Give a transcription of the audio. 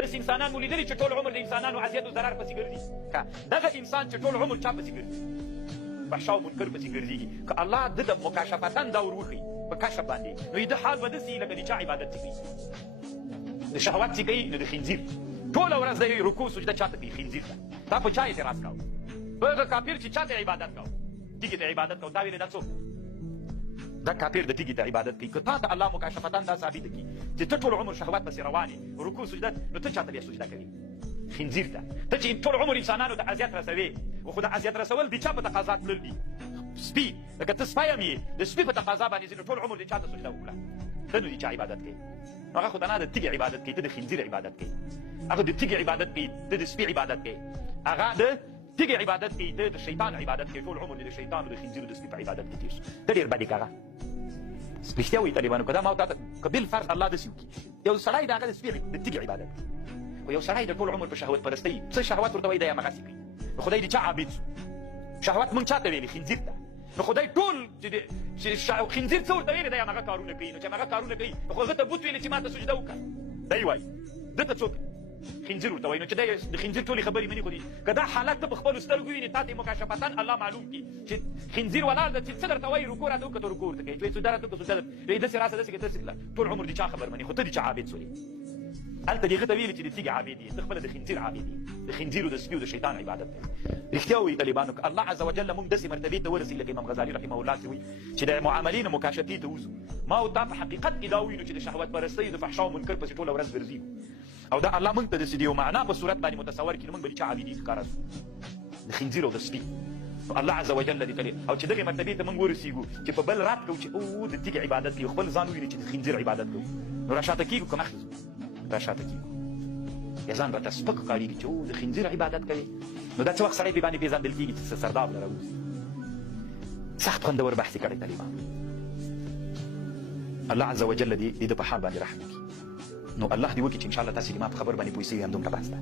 داسې انسانان مو لیدلي چې ټول عمر د انسانانو اذیت او ضرر پسې ګرځي دغه انسان چې ټول عمر چا پسې ګرځي فحشا او منکر پسې ګرځېږي که الله ده د مکاشفتاً دا ور وښي په کشف باندې نو د حال به داسې لکه د چا عبادت چې کوي د شهوت چې کوي نو د خنزیر ټوله ورځ د رکوع سجده چاته کوي خنزیر ته دا په چا اعتراض کوو په هغه کافر چې چاته عبادت کوو تیږې ته عبادت کوو دا ویلې دا څوک دا کافر د تیږې ته عبادت کوي که تا ته الله مکاشفتاً دا ثابته کړي چې ته ټول عمر شهوت پسې روان یې رکوع سجده نو ته چاته بیا سجده کوي خنزیر ته ته چې ټول عمر انسانانو ته اذیت رسوي خو د اذیت رسول د چا په تقاضا تلل دي سپي لکه ته سپی هم یې د سپي په تقاضا باندې ځینې ټول عمر د چا ته سجده وکړه ته نو د چا عبادت کوي نو هغه خو د نه د تیږې عبادت کوي ته د خنزیر عبادت کوي هغه د تیږې عبادت کوي ته د سپي عبادت کوي هغه د تیږې عبادت کوي ته د شیطان عبادت کوي ټول عمر د شیطان او د خنزیر او د سپي په عبادت کې تېر شو ته ډېر بدې کوه رښتیا وایي طالبانو که دا ما ورته که بالفرض الله داسې وکړي یو سړی د هغه د سپي د تیږې عبادت کوي خو یو سړی د ټول عمر په شهوت پرستۍ څه شهوت ورته وایي دا یې همغسې کوي نو خدای د چا عابد شو شهوت موږ چاته ویلي خنزیر ته نو خدای ټول چې خنزیر څه ورته ویلي دی همغه کارونه کوي نو چې همغه کارونه کوي نو خو هغه ته بوت ویلي چې ما ته سجده وکړه دی وایي ده ته څوک خنزیر ورته وایي نو چې دی د خنزیر ټولې خبرې مني خو دي که دا حالت ته په خپلو سترګو وینې تا ته یې مکاشفتاً الله معلوم کړي چې خنزیر ولاړ ده چې څه درته وایي رکوع راته وکړه ته رکوع ورته کوي چې سجده راته وکړه سجده درته داسې راسه داسې که داسې کړه ټول عمر د چا خبر مني خو ته د چا عابد سولې هلته دې هغه ته ویلي چې د تیږې عابد یې ته خپله د خنزیر عابد یې د خنزیر او د سپي او د شیطان عبادت کوي رښتیا وایي طالبانو که الله عز وجل موږ داسې مرتبې ته ورسوي لکه امام غزالي رحمه الله چې وایي چې د معاملې نه مکاشفتې ته وځو ما او تا په حقیقت کې دا ووینو چې د شهوت پرستۍ د فحشا او منکر پسې ټوله ورځ ګرځي او دا الله موږ ته داسې د یو معنا په صورت باندې متصور کړي نو موږ به د چا عابدي ښکاره سو د خنزیر او د سپي نو الله عز وجل دې ته او چې دغې مرتبې ته موږ ورسېږو چې په بل رات کوو چې او د تیږې عبادت کوي خپل ځان وویني چې د خنزیر عبادت کوو نو راشاته کېږو که مخکې ځو راشاته کېږو یا ځان راته سپک ښکارېږي چې او د خنزیر عبادت کوي نو دا څه وخت سړی پې باندې پېژندل کېږي چې سرداب له راوځي سخت خوندور بحث یې کړی طالبان الله عز وجل دې د په حال باندې رحم وکړي نو الله دې وکړي چې انشاءالله تاسې ما په خبر باندې پوه شوي همدومره بحث ده